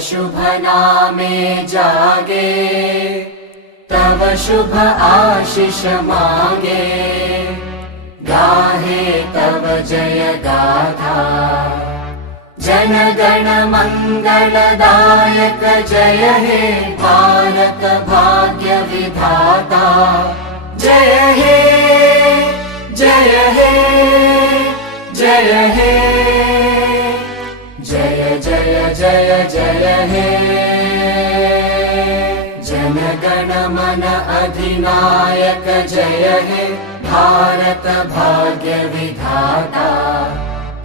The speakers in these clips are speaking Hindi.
शुभ नामे जागे, तव शुभ आशीष मांगे, गाहे तव जय गाथा। जन गण मंगलदायक जय हे भारत भाग्य विधाता। जय हे जय हे जय हे, जय जय जय जय हे। जन गण मन अधिनायक जय हे भारत भाग्य विधाता।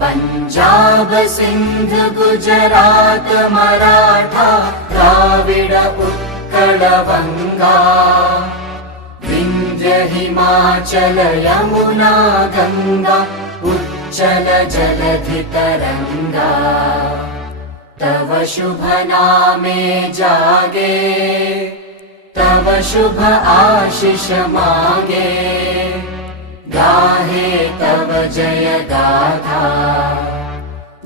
पंजाब सिंध गुजरात मराठा द्राविड उत्कल बंगा, विंध्य हिमाचल यमुना गंगा उच्चल जलधि तरंगा। तव शुभ नामे जागे, तव शुभ आशीष मांगे, गाहे तव जय गाथा।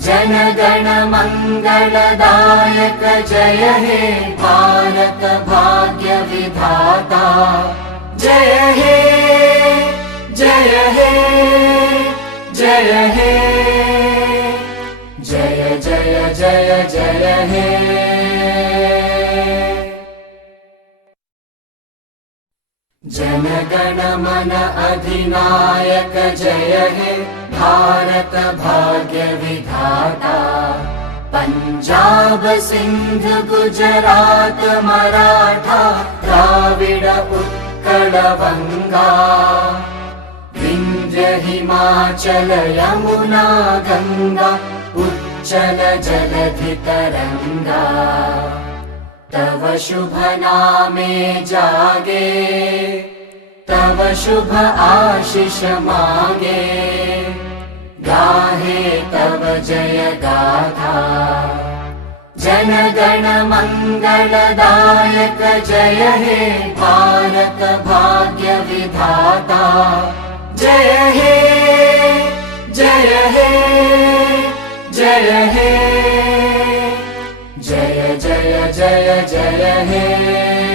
जन गण मंगलदायक जय हे भारत भाग्य विधाता। जय हे जय हे जय हे, जय जय जय जय हे। जन गण मन अधिनायक जय हे भारत भाग्य विधाता। पंजाब सिंध गुजरात मराठा द्राविड उत्कल बंगा, विंध्य हिमाचल यमुना गंगा उच्चल जलधि तरंगा। तव शुभ नामे जागे, तव शुभ आशीष मांगे, गाहे तव जय गाथा। जन गण मंगलदायक जय हे भारत भाग्य विधाता। जय हे जय हे जय हे, जय जय जय जय हे।